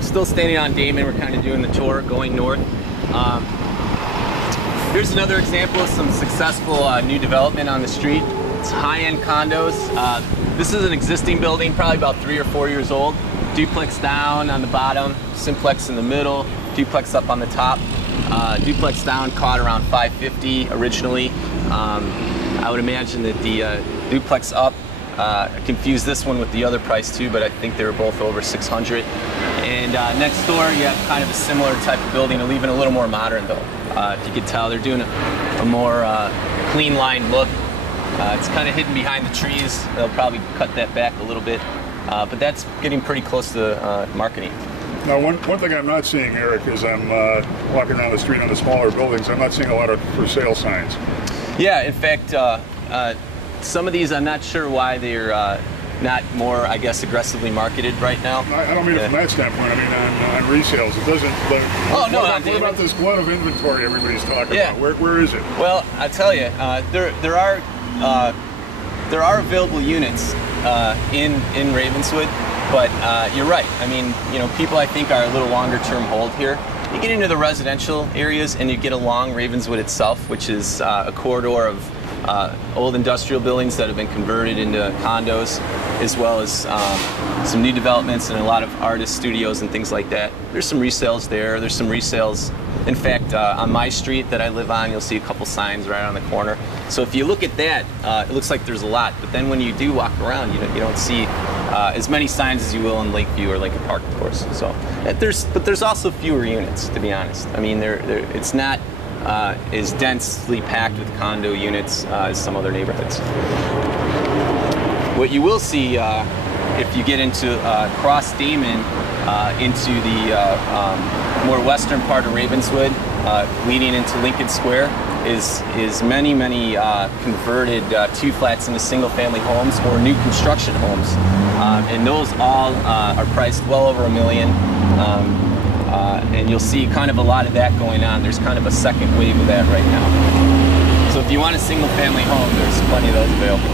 still standing on Damen. We're kind of doing the tour going north. Here's another example of some successful new development on the street. It's high-end condos. This is an existing building, probably about 3 or 4 years old. Duplex down on the bottom, simplex in the middle, duplex up on the top. Duplex down caught around 550 originally. I would imagine that the duplex up confused this one with the other price too, but I think they were both over 600. And next door you have kind of a similar type of building, even a little more modern though. If you could tell, they're doing a more clean line look. It's kind of hidden behind the trees. They'll probably cut that back a little bit, but that's getting pretty close to marketing. Now, one thing I'm not seeing, Eric, is I'm walking around the street on the smaller buildings. I'm not seeing a lot of for sale signs. Yeah, in fact, some of these I'm not sure why they're not more, I guess, aggressively marketed right now. I don't mean it from that standpoint. I mean on resales. It doesn't. Oh no! What about this glut of inventory everybody's talking about? Where is it? Well, I tell you, there are available units in Ravenswood, but you're right. I mean, people I think are a little longer term hold here. You get into the residential areas and you get along Ravenswood itself, which is a corridor of old industrial buildings that have been converted into condos, as well as some new developments and a lot of artist studios and things like that. There's some resales there. There's some resales. In fact, on my street that I live on, you'll see a couple signs right on the corner. So if you look at that, it looks like there's a lot. But then when you do walk around, you don't see as many signs as you will in Lakeview or Lincoln Park, of course. So but there's also fewer units, to be honest. I mean, it's not is densely packed with condo units as some other neighborhoods. What you will see if you get into cross Damen into the more western part of Ravenswood, leading into Lincoln Square, is many converted two flats into single family homes or new construction homes, and those all are priced well over $1 million. And you'll see kind of a lot of that going on. There's kind of a second wave of that right now. So if you want a single family home, there's plenty of those available.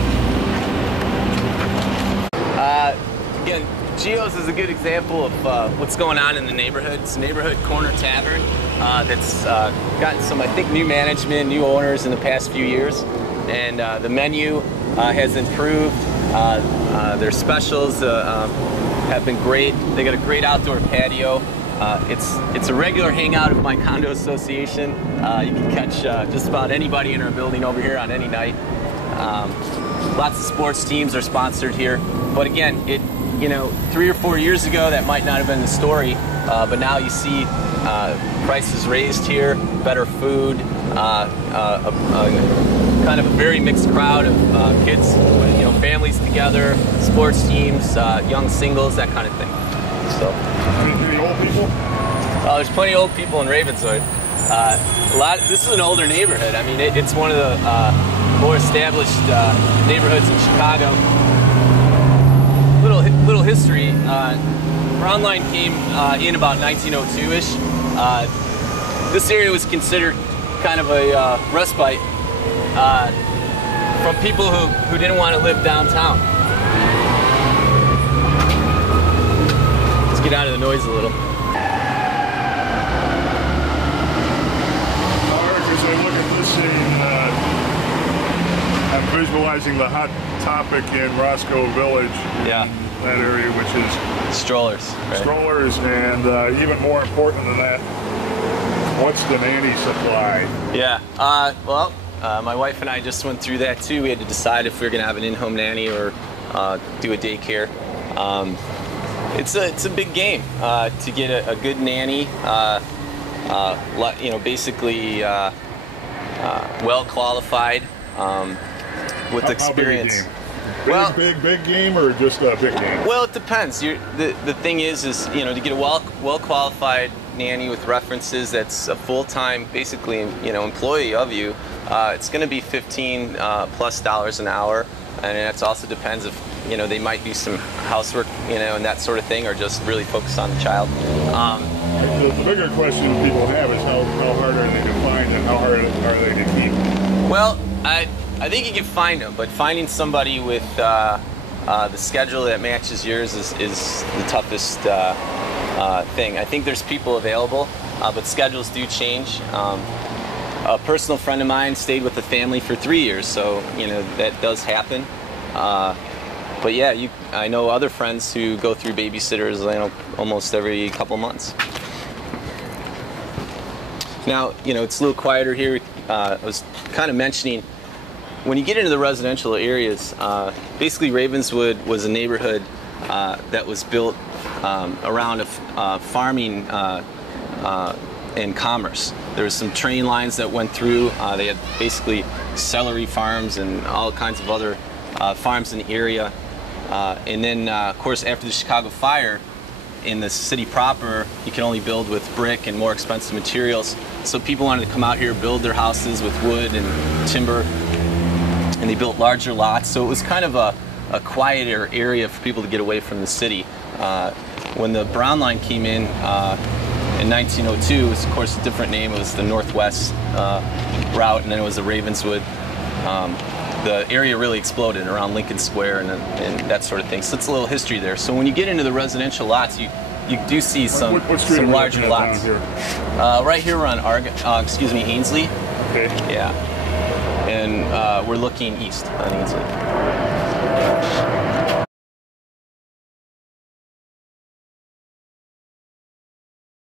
Again, Gio's is a good example of what's going on in the neighborhood. It's a neighborhood corner tavern that's gotten some, I think, new management, new owners in the past few years. And the menu has improved. Their specials have been great. They got a great outdoor patio. It's a regular hangout of my condo association. You can catch just about anybody in our building over here on any night. Lots of sports teams are sponsored here. But again, 3 or 4 years ago, that might not have been the story. But now you see prices raised here, better food, kind of a very mixed crowd of kids, families together, sports teams, young singles, that kind of thing. So. Any old people? There's plenty of old people in Ravenswood. This is an older neighborhood. I mean, it's one of the more established neighborhoods in Chicago. Little history. Brownline came in about 1902-ish. This area was considered kind of a respite from people who didn't want to live downtown. Let's get out of the noise a little. As I look at this scene, I'm visualizing the hot topic in Roscoe Village. Yeah. That area, which is strollers. Right? Strollers, and even more important than that, what's the nanny supply? Yeah. Well, my wife and I just went through that too. We had to decide if we were going to have an in-home nanny or do a daycare. It's a big game to get a good nanny. Basically well qualified with experience. Big game, or just a big game? Well, it depends. The thing is to get a well qualified nanny with references that's a full-time, basically, employee of you. It's going to be $15+ an hour, and it also depends if they might do some housework, and that sort of thing, or just really focus on the child. The bigger question people have is how hard are they to find, and how hard are they to keep? Well, I think you can find them, but finding somebody with the schedule that matches yours is the toughest thing. I think there's people available, but schedules do change. A personal friend of mine stayed with the family for 3 years, so that does happen. But yeah, I know other friends who go through babysitters almost every couple months. Now, it's a little quieter here. I was kind of mentioning, when you get into the residential areas, basically Ravenswood was a neighborhood that was built around farming and commerce. There was some train lines that went through. They had basically celery farms and all kinds of other farms in the area. And then, of course, after the Chicago fire, in the city proper, you can only build with brick and more expensive materials. So people wanted to come out here, build their houses with wood and timber, and they built larger lots. So it was kind of a quieter area for people to get away from the city. When the Brown Line came in 1902, it was of course a different name. It was the Northwest route, and then it was the Ravenswood. The area really exploded around Lincoln Square and that sort of thing. So it's a little history there. So when you get into the residential lots, you do see some larger lots. Here? Right here we're on Ainsley. Okay. Yeah. And we're looking east on Ainsley.